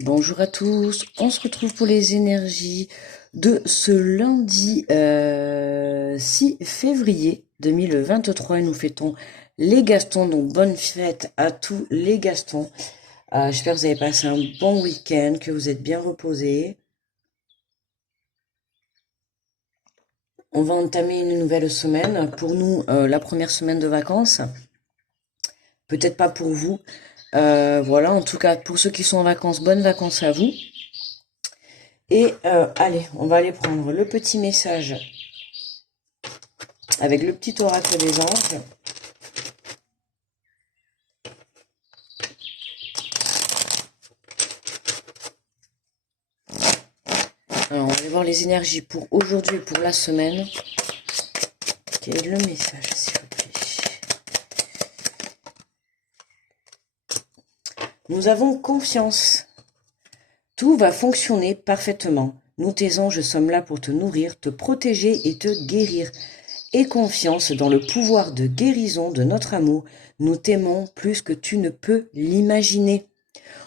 Bonjour à tous, on se retrouve pour les énergies de ce lundi 6 février 2023 et nous fêtons les Gastons, donc bonne fête à tous les Gastons. J'espère que vous avez passé un bon week-end, que vous êtes bien reposés. On va entamer une nouvelle semaine, pour nous la première semaine de vacances, peut-être pas pour vous. Voilà, en tout cas pour ceux qui sont en vacances, bonnes vacances à vous. Et allez, on va aller prendre le petit message avec le petit oracle des anges. Alors, on va aller voir les énergies pour aujourd'hui et pour la semaine. Quel est le message, s'il vous plaît? Nous avons confiance. Tout va fonctionner parfaitement. Nous, tes anges, sommes là pour te nourrir, te protéger et te guérir. Aie confiance dans le pouvoir de guérison de notre amour. Nous t'aimons plus que tu ne peux l'imaginer.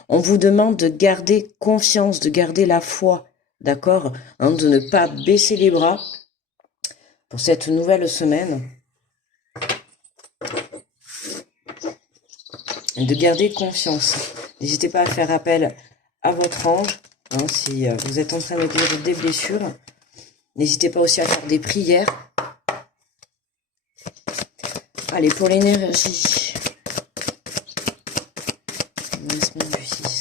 On vous demande de garder confiance, de garder la foi, d'accord, hein, de ne pas baisser les bras pour cette nouvelle semaine. Et de garder confiance. N'hésitez pas à faire appel à votre ange, hein, si vous êtes en train de guérir des blessures. N'hésitez pas aussi à faire des prières. Allez, pour l'énergie. La semaine du 6.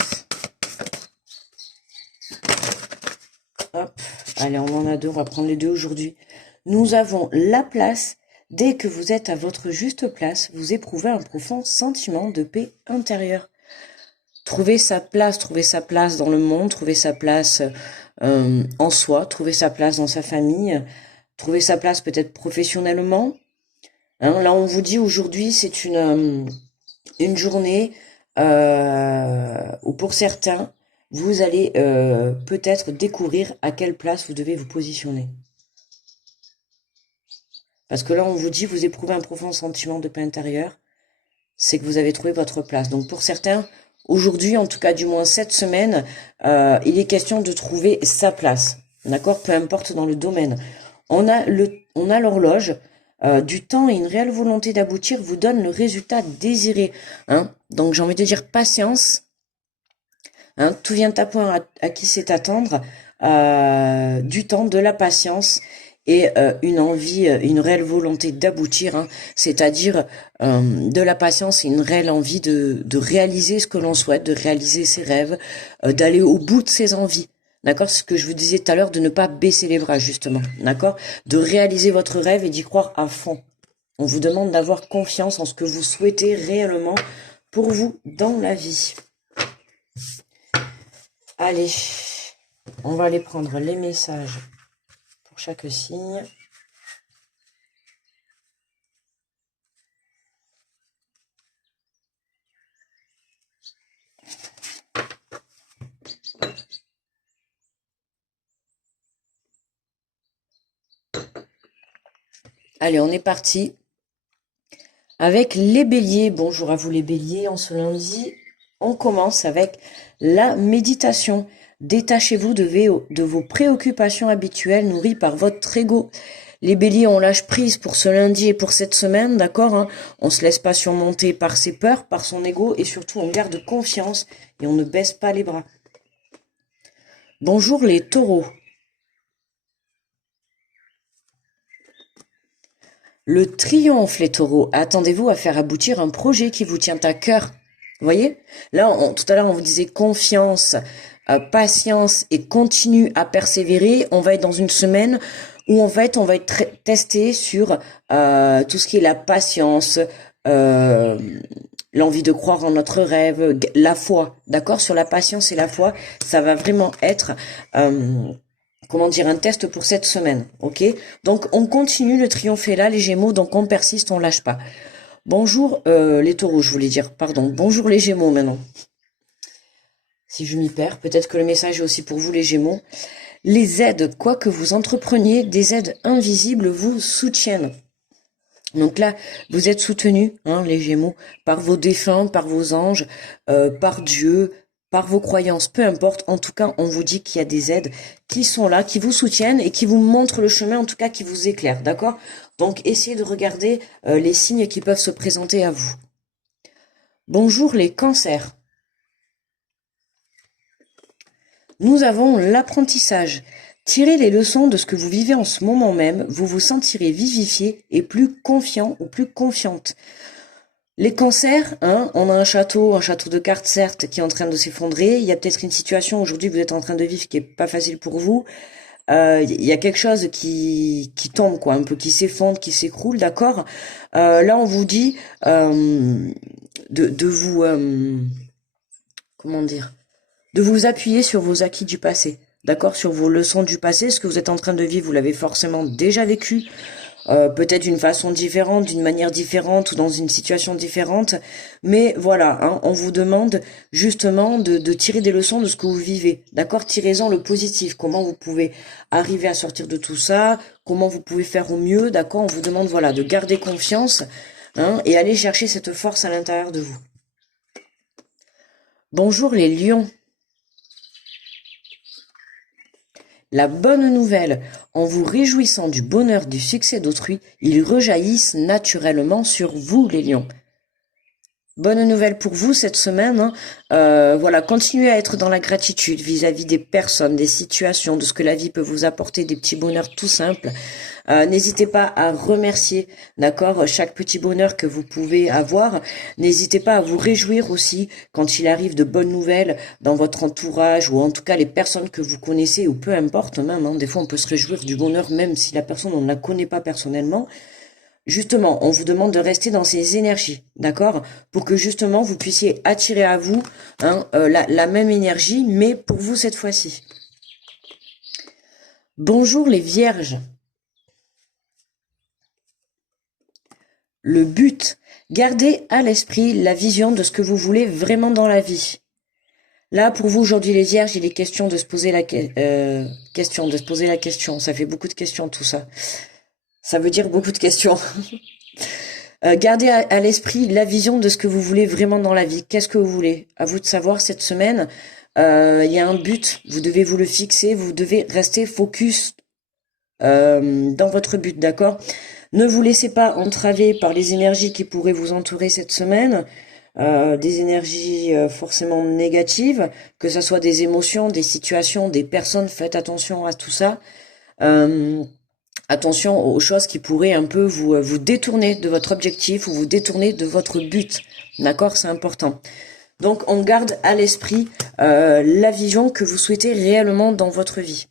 Hop, allez, on en a deux, on va prendre les deux aujourd'hui. Nous avons la place. Dès que vous êtes à votre juste place, vous éprouvez un profond sentiment de paix intérieure. Trouver sa place dans le monde, trouver sa place en soi, trouver sa place dans sa famille, trouver sa place peut-être professionnellement. Hein, là, on vous dit aujourd'hui, c'est une journée où pour certains, vous allez peut-être découvrir à quelle place vous devez vous positionner. Parce que là, on vous dit, vous éprouvez un profond sentiment de paix intérieure, c'est que vous avez trouvé votre place. Donc pour certains, aujourd'hui, en tout cas du moins cette semaine, il est question de trouver sa place. D'accord? Peu importe dans le domaine. On a l'horloge du temps et une réelle volonté d'aboutir vous donne le résultat désiré. Hein? Donc j'ai envie de dire patience. Hein? Tout vient à point à qui sait attendre. Du temps, de la patience et une envie, une réelle volonté d'aboutir, hein, c'est-à-dire de la patience et une réelle envie de réaliser ce que l'on souhaite, de réaliser ses rêves, d'aller au bout de ses envies. D'accord? Ce que je vous disais tout à l'heure, de ne pas baisser les bras, justement. D'accord? De réaliser votre rêve et d'y croire à fond. On vous demande d'avoir confiance en ce que vous souhaitez réellement pour vous dans la vie. Allez, on va aller prendre les messages pour chaque signe. Allez, on est parti avec les béliers. Bonjour à vous les béliers, en ce lundi, on commence avec la méditation. Détachez-vous de vos préoccupations habituelles nourries par votre ego. Les béliers, on lâche prise pour ce lundi et pour cette semaine, d'accord, hein. On se laisse pas surmonter par ses peurs, par son ego et surtout on garde confiance et on ne baisse pas les bras. Bonjour les taureaux. Le triomphe, les taureaux. Attendez-vous à faire aboutir un projet qui vous tient à cœur. Vous voyez? Là, tout à l'heure, on vous disait confiance, patience et continue à persévérer. On va être dans une semaine où en fait, on va être testé sur tout ce qui est la patience, l'envie de croire en notre rêve, la foi. D'accord? Sur la patience et la foi, ça va vraiment être comment dire, un test pour cette semaine, ok? Donc, on continue, le triomphe est là, les Gémeaux, donc on persiste, on lâche pas. Bonjour les taureaux, je voulais dire, pardon. Bonjour les Gémeaux maintenant. Si je m'y perds, peut-être que le message est aussi pour vous les Gémeaux. Les aides, quoi que vous entrepreniez, des aides invisibles vous soutiennent. Donc là, vous êtes soutenus, hein, les Gémeaux, par vos défunts, par vos anges, par Dieu, par vos croyances, peu importe. En tout cas, on vous dit qu'il y a des aides qui sont là, qui vous soutiennent et qui vous montrent le chemin, en tout cas qui vous éclairent, d'accord? Donc, essayez de regarder les signes qui peuvent se présenter à vous. Bonjour les cancers. Nous avons l'apprentissage. Tirez les leçons de ce que vous vivez en ce moment même, vous vous sentirez vivifié et plus confiant ou plus confiante. Les cancers, hein, on a un château de cartes certes qui est en train de s'effondrer. Il y a peut-être une situation aujourd'hui que vous êtes en train de vivre qui est pas facile pour vous. Il y a quelque chose qui tombe, quoi, un peu qui s'effondre, qui s'écroule, d'accord. Là, on vous dit de vous comment dire, de vous appuyer sur vos acquis du passé, d'accord, sur vos leçons du passé. Ce que vous êtes en train de vivre, vous l'avez forcément déjà vécu. Peut-être d'une façon différente, d'une manière différente ou dans une situation différente. Mais voilà, hein, on vous demande justement de tirer des leçons de ce que vous vivez. D'accord? Tirez-en le positif. Comment vous pouvez arriver à sortir de tout ça? Comment vous pouvez faire au mieux? D'accord? On vous demande voilà de garder confiance, hein, et aller chercher cette force à l'intérieur de vous. Bonjour les lions. La bonne nouvelle, en vous réjouissant du bonheur du succès d'autrui, ils rejaillissent naturellement sur vous, les lions. Bonne nouvelle pour vous cette semaine, hein. Voilà, continuez à être dans la gratitude vis-à-vis des personnes, des situations, de ce que la vie peut vous apporter, des petits bonheurs tout simples. N'hésitez pas à remercier, d'accord, chaque petit bonheur que vous pouvez avoir. N'hésitez pas à vous réjouir aussi quand il arrive de bonnes nouvelles dans votre entourage ou en tout cas les personnes que vous connaissez ou peu importe même, hein. Des fois on peut se réjouir du bonheur même si la personne on ne la connaît pas personnellement. Justement, on vous demande de rester dans ces énergies, d'accord? Pour que justement vous puissiez attirer à vous, hein, la même énergie, mais pour vous cette fois-ci. Bonjour les vierges. Le but, gardez à l'esprit la vision de ce que vous voulez vraiment dans la vie. Là, pour vous aujourd'hui les vierges, il est question de se poser la question. Ça fait beaucoup de questions tout ça. Ça veut dire beaucoup de questions. Gardez à l'esprit la vision de ce que vous voulez vraiment dans la vie. Qu'est-ce que vous voulez? À vous de savoir cette semaine. Il y a un but, vous devez vous le fixer, vous devez rester focus dans votre but, d'accord? Ne vous laissez pas entraver par les énergies qui pourraient vous entourer cette semaine, des énergies forcément négatives, que ce soit des émotions, des situations, des personnes. Faites attention à tout ça. Attention aux choses qui pourraient un peu vous détourner de votre objectif ou vous détourner de votre but. D'accord? C'est important. Donc, on garde à l'esprit la vision que vous souhaitez réellement dans votre vie.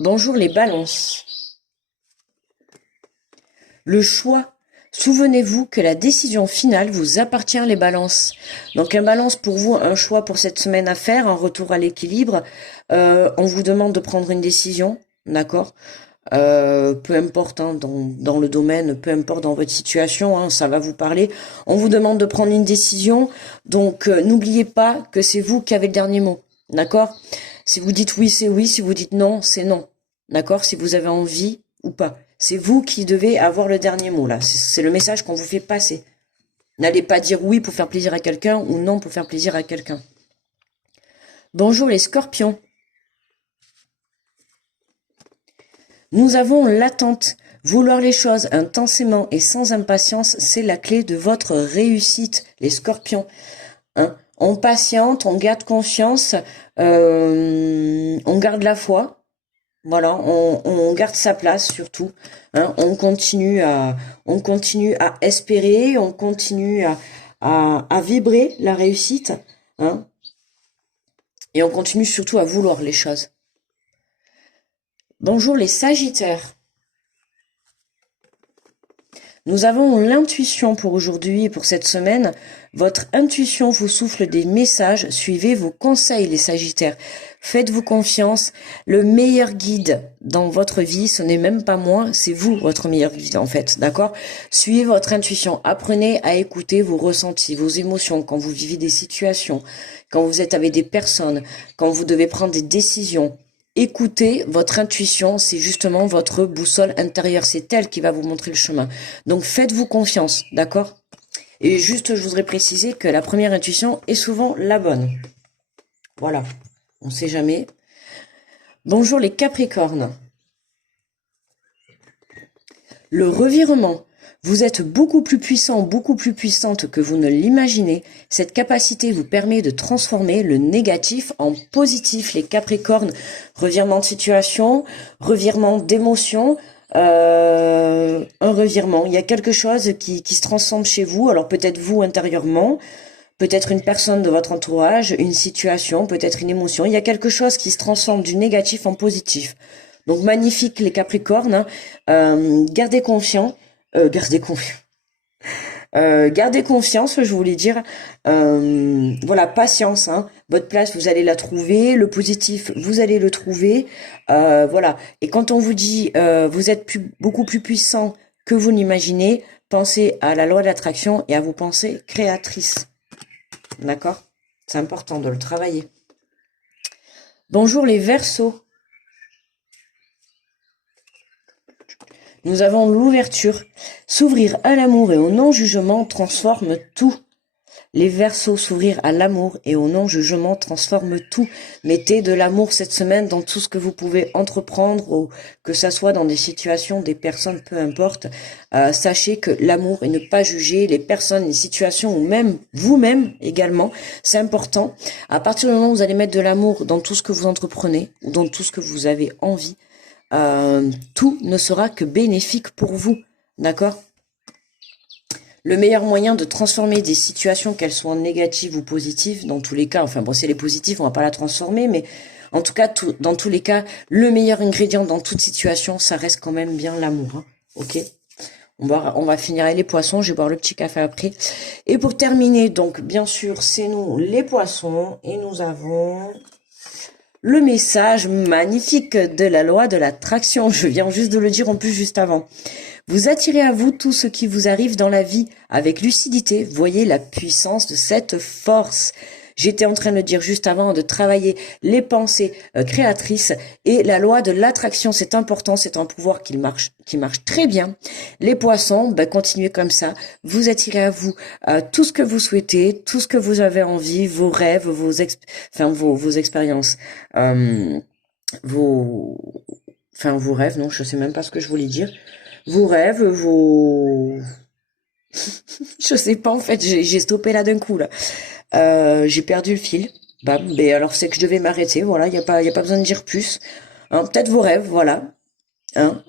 Bonjour les balances. Le choix. Souvenez-vous que la décision finale vous appartient, les balances. Donc un balance pour vous, un choix pour cette semaine à faire, un retour à l'équilibre. On vous demande de prendre une décision, d'accord? Peu importe, hein, dans le domaine, peu importe dans votre situation, hein, ça va vous parler. On vous demande de prendre une décision, donc n'oubliez pas que c'est vous qui avez le dernier mot, d'accord? Si vous dites oui, c'est oui, si vous dites non, c'est non, d'accord? Si vous avez envie ou pas. C'est vous qui devez avoir le dernier mot, là. C'est le message qu'on vous fait passer. N'allez pas dire oui pour faire plaisir à quelqu'un ou non pour faire plaisir à quelqu'un. Bonjour les scorpions. Nous avons l'attente. Vouloir les choses intensément et sans impatience, c'est la clé de votre réussite, les scorpions. Hein? On patiente, on garde confiance, on garde la foi. Voilà, on garde sa place surtout. Hein, on continue à espérer, on continue à vibrer la réussite. Hein, et on continue surtout à vouloir les choses. Bonjour les Sagittaires. Nous avons l'intuition pour aujourd'hui et pour cette semaine. Votre intuition vous souffle des messages. Suivez vos conseils, les Sagittaires. Faites-vous confiance. Le meilleur guide dans votre vie, ce n'est même pas moi, c'est vous, votre meilleur guide, en fait. D'accord? Suivez votre intuition. Apprenez à écouter vos ressentis, vos émotions quand vous vivez des situations, quand vous êtes avec des personnes, quand vous devez prendre des décisions. Écoutez votre intuition, c'est justement votre boussole intérieure, c'est elle qui va vous montrer le chemin. Donc faites-vous confiance, d'accord? Et juste, je voudrais préciser que la première intuition est souvent la bonne. Voilà, on ne sait jamais. Bonjour les Capricornes. Le revirement. Vous êtes beaucoup plus puissant, beaucoup plus puissante que vous ne l'imaginez. Cette capacité vous permet de transformer le négatif en positif, les Capricornes. Revirement de situation, revirement d'émotion, un revirement. Il y a quelque chose qui se transforme chez vous. Alors peut-être vous intérieurement, peut-être une personne de votre entourage, une situation, peut-être une émotion. Il y a quelque chose qui se transforme du négatif en positif. Donc magnifique les Capricornes. Gardez confiance. Gardez confiance, je voulais dire. Voilà, patience. Votre place, vous allez la trouver. Le positif, vous allez le trouver. Voilà. Et quand on vous dit vous êtes beaucoup plus puissant que vous n'imaginez, pensez à la loi de l'attraction et à vos pensées créatrices. D'accord? C'est important de le travailler. Bonjour les Verseaux. Nous avons l'ouverture. S'ouvrir à l'amour et au non-jugement transforme tout. Les Verseaux, s'ouvrir à l'amour et au non-jugement transforme tout. Mettez de l'amour cette semaine dans tout ce que vous pouvez entreprendre, ou que ça soit dans des situations, des personnes, peu importe. Sachez que l'amour et ne pas juger les personnes, les situations, ou même vous-même également, c'est important. À partir du moment où vous allez mettre de l'amour dans tout ce que vous entreprenez, ou dans tout ce que vous avez envie, tout ne sera que bénéfique pour vous, d'accord? Le meilleur moyen de transformer des situations, qu'elles soient négatives ou positives, dans tous les cas, enfin bon, si elle est positive, on va pas la transformer, mais en tout cas, dans tous les cas, le meilleur ingrédient dans toute situation, ça reste quand même bien l'amour, ok? On va finir avec les poissons, je vais boire le petit café après. Et pour terminer, donc, bien sûr, c'est nous, les poissons, et nous avons le message magnifique de la loi de l'attraction. Je viens juste de le dire en plus juste avant. Vous attirez à vous tout ce qui vous arrive dans la vie avec lucidité. Voyez la puissance de cette force. J'étais en train de dire juste avant de travailler les pensées créatrices et la loi de l'attraction, c'est important, c'est un pouvoir qui marche très bien. Les poissons, continuez comme ça. Vous attirez à vous tout ce que vous souhaitez, tout ce que vous avez envie, vos rêves, vos expériences, vos rêves. Non, je sais même pas ce que je voulais dire. Vos rêves, je sais pas en fait. J'ai stoppé là d'un coup là. J'ai perdu le fil. Bam. Mais alors c'est que je devais m'arrêter. Voilà, y a pas besoin de dire plus. Peut-être vos rêves, voilà.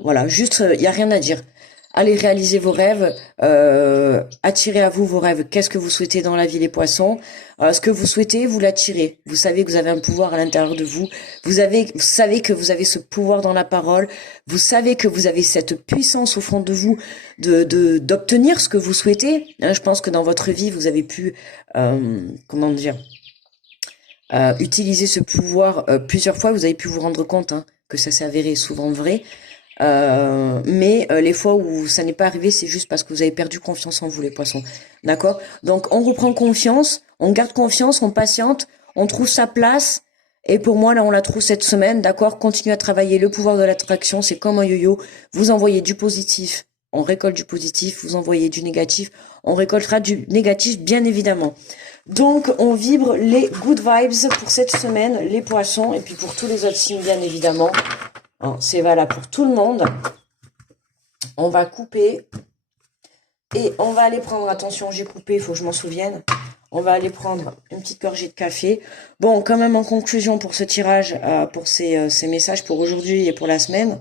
Voilà, juste y a rien à dire. Allez réaliser vos rêves, attirez à vous vos rêves. Qu'est-ce que vous souhaitez dans la vie, les poissons? Ce que vous souhaitez, vous l'attirez. Vous savez que vous avez un pouvoir à l'intérieur de vous. Vous savez que vous avez ce pouvoir dans la parole. Vous savez que vous avez cette puissance au fond de vous d'obtenir ce que vous souhaitez. Je pense que dans votre vie, vous avez pu, utiliser ce pouvoir plusieurs fois. Vous avez pu vous rendre compte que ça s'est avéré souvent vrai. Mais les fois où ça n'est pas arrivé, c'est juste parce que vous avez perdu confiance en vous, les poissons. D'accord? Donc, on reprend confiance, on garde confiance, on patiente, on trouve sa place. Et pour moi, là, on la trouve cette semaine. D'accord? Continuez à travailler le pouvoir de l'attraction. C'est comme un yo-yo. Vous envoyez du positif, on récolte du positif. Vous envoyez du négatif, on récoltera du négatif, bien évidemment. Donc, on vibre les good vibes pour cette semaine, les poissons, et puis pour tous les autres signes, bien évidemment. C'est valable pour tout le monde. On va couper et on va aller prendre, attention, j'ai coupé, il faut que je m'en souvienne. On va aller prendre une petite gorgée de café. Bon, quand même en conclusion pour ce tirage, pour ces messages pour aujourd'hui et pour la semaine.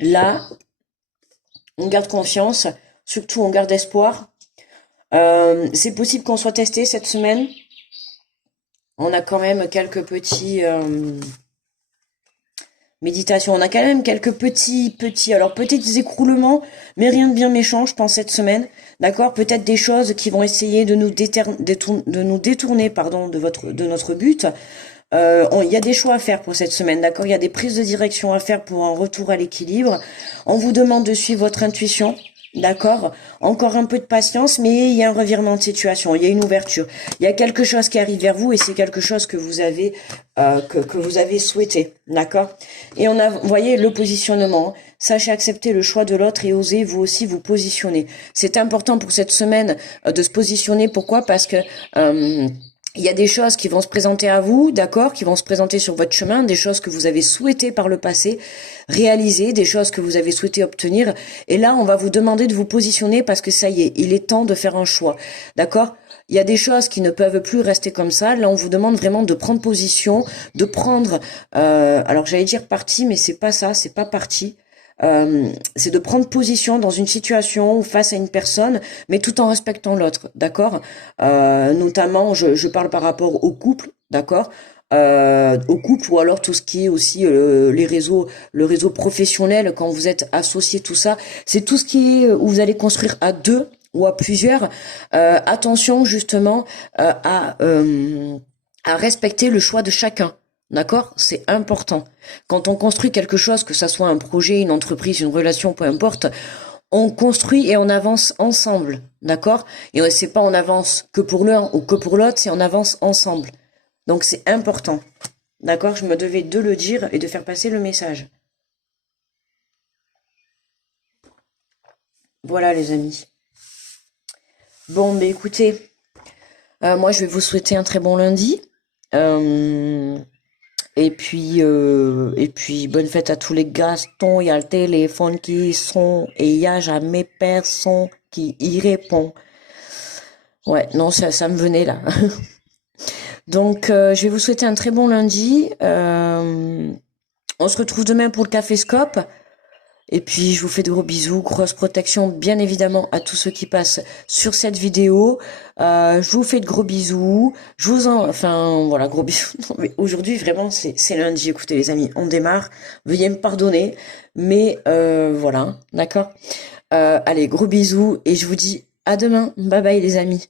Là, on garde confiance, surtout on garde espoir. C'est possible qu'on soit testé cette semaine. On a quand même quelques petits méditations. On a quand même quelques petits, alors peut-être des écroulements, mais rien de bien méchant, je pense, cette semaine. D'accord? Peut-être des choses qui vont essayer de nous détourner, de notre but. Il y a des choix à faire pour cette semaine, d'accord? Il y a des prises de direction à faire pour un retour à l'équilibre. On vous demande de suivre votre intuition. D'accord, encore un peu de patience, mais il y a un revirement de situation, il y a une ouverture, il y a quelque chose qui arrive vers vous et c'est quelque chose que vous avez que vous avez souhaité, d'accord. Et on a, vous voyez, le positionnement, Sachez accepter le choix de l'autre et osez vous aussi vous positionner. C'est important pour cette semaine de se positionner. Pourquoi? Parce que il y a des choses qui vont se présenter à vous, d'accord, qui vont se présenter sur votre chemin, des choses que vous avez souhaité par le passé réaliser, des choses que vous avez souhaité obtenir. Et là, on va vous demander de vous positionner parce que ça y est, il est temps de faire un choix, d'accord? Il y a des choses qui ne peuvent plus rester comme ça. Là, on vous demande vraiment de prendre position, de prendre, alors j'allais dire parti, mais c'est pas ça, c'est pas parti. C'est de prendre position dans une situation ou face à une personne, mais tout en respectant l'autre, d'accord? Notamment, je parle par rapport au couple, d'accord? Au couple ou alors tout ce qui est aussi les réseaux, le réseau professionnel quand vous êtes associés, tout ça, c'est tout ce qui est où vous allez construire à deux ou à plusieurs. Attention justement à respecter le choix de chacun. D'accord? C'est important. Quand on construit quelque chose, que ça soit un projet, une entreprise, une relation, peu importe, on construit et on avance ensemble. D'accord? Et c'est pas on avance que pour l'un ou que pour l'autre, c'est on avance ensemble. Donc c'est important. D'accord? Je me devais de le dire et de faire passer le message. Voilà les amis. Bon, mais écoutez, moi je vais vous souhaiter un très bon lundi. Et puis bonne fête à tous les Gastons. Il y a le téléphone qui sonne et il y a jamais personne qui y répond. Ouais, non, ça me venait là. Donc, je vais vous souhaiter un très bon lundi. On se retrouve demain pour le Café Scope. Et puis, je vous fais de gros bisous. Grosse protection, bien évidemment, à tous ceux qui passent sur cette vidéo. Je vous fais de gros bisous. Enfin, voilà, gros bisous. Non, mais aujourd'hui, vraiment, c'est lundi. Écoutez, les amis, on démarre. Veuillez me pardonner. Mais, voilà, d'accord? Allez, gros bisous. Et je vous dis à demain. Bye bye, les amis.